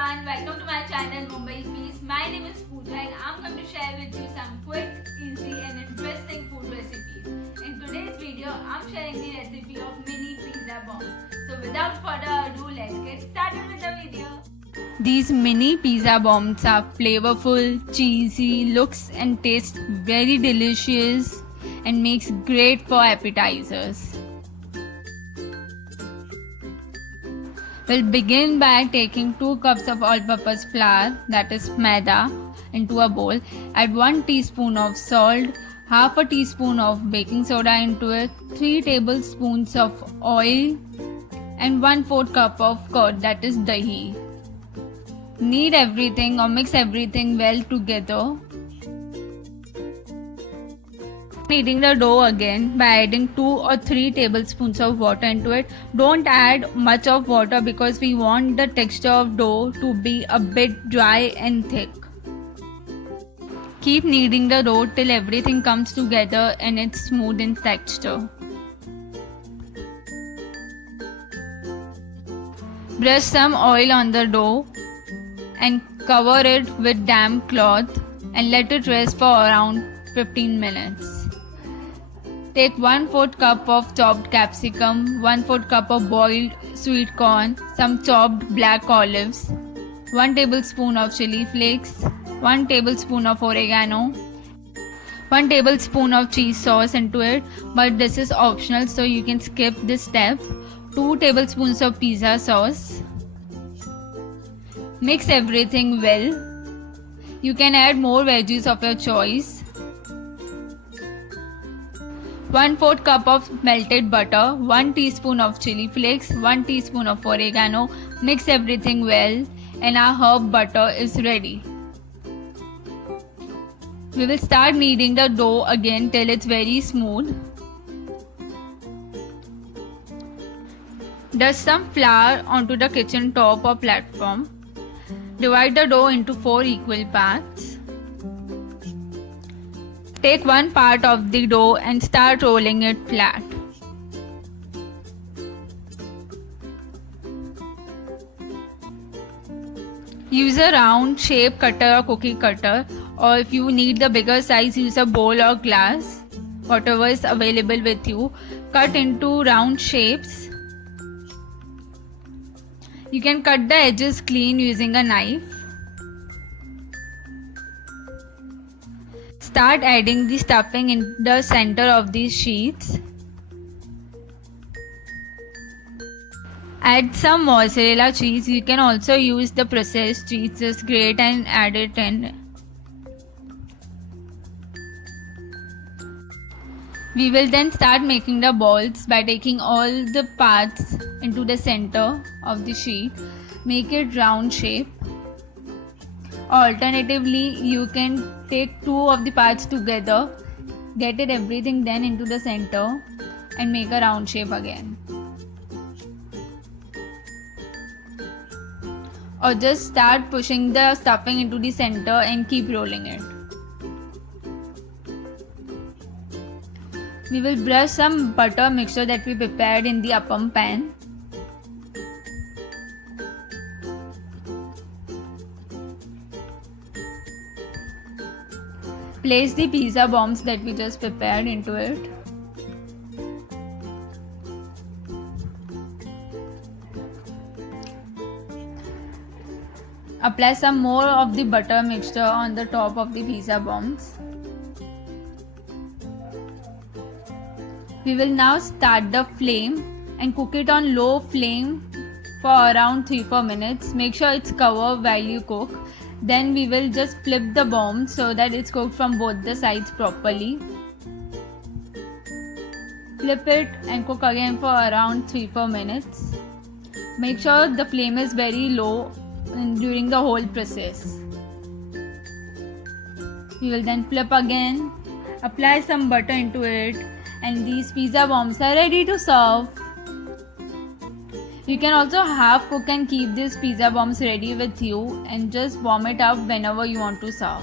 everyone, welcome to my channel Mumbai Feast. My name is Pooja and I'm going to share with you some quick, easy and interesting food recipes. In today's video, I'm sharing the recipe of mini pizza bombs. So without further ado, let's get started with the video. These mini pizza bombs are flavorful, cheesy, looks and taste very delicious and makes great for appetizers. We'll begin by taking 2 cups of all-purpose flour, that is maida, into a bowl. Add 1 teaspoon of salt, half a teaspoon of baking soda into it, 3 tablespoons of oil and 1/4 cup of curd, that is dahi. Knead everything or mix everything well together. Kneading the dough again by adding 2 or 3 tablespoons of water into it. Don't add much of water because we want the texture of dough to be a bit dry and thick. Keep kneading the dough till everything comes together and it's smooth in texture. Brush some oil on the dough and cover it with damp cloth and let it rest for around 15 minutes. Take 1/4 cup of chopped capsicum, 1/4 cup of boiled sweet corn, some chopped black olives, 1 tablespoon of chili flakes, 1 tablespoon of oregano, 1 tablespoon of cheese sauce into it, but this is optional so you can skip this step, 2 tablespoons of pizza sauce. Mix everything well. You can add more veggies of your choice. 1/4 cup of melted butter, 1 teaspoon of chili flakes, 1 teaspoon of oregano. Mix everything well and our herb butter is ready. We will start kneading the dough again till it's very smooth. Dust some flour onto the kitchen top or platform. Divide the dough into 4 equal parts. Take one part of the dough and start rolling it flat. Use a round shape cutter or cookie cutter, or if you need the bigger size, use a bowl or glass, whatever is available with you. Cut into round shapes. You can cut the edges clean using a knife. Start adding the stuffing in the center of these sheets. Add some mozzarella cheese. You can also use the processed cheese, just grate and add it in. We will then start making the balls by taking all the parts into the center of the sheet. Make it round shape. Alternatively, you can take 2 of the parts together, get it everything then into the center and make a round shape again. Or just start pushing the stuffing into the center and keep rolling it. We will brush some butter mixture that we prepared in the appam pan. Place the pizza bombs that we just prepared into it. Apply some more of the butter mixture on the top of the pizza bombs. We will now start the flame and cook it on low flame for around 3-4 minutes. Make sure it's covered while you cook. Then we will just flip the bomb so that it's cooked from both the sides properly. Flip it and cook again for around 3-4 minutes. Make sure the flame is very low during the whole process. We will then flip again, apply some butter into it, and these pizza bombs are ready to serve. You can also half cook and keep these pizza bombs ready with you and just warm it up whenever you want to serve.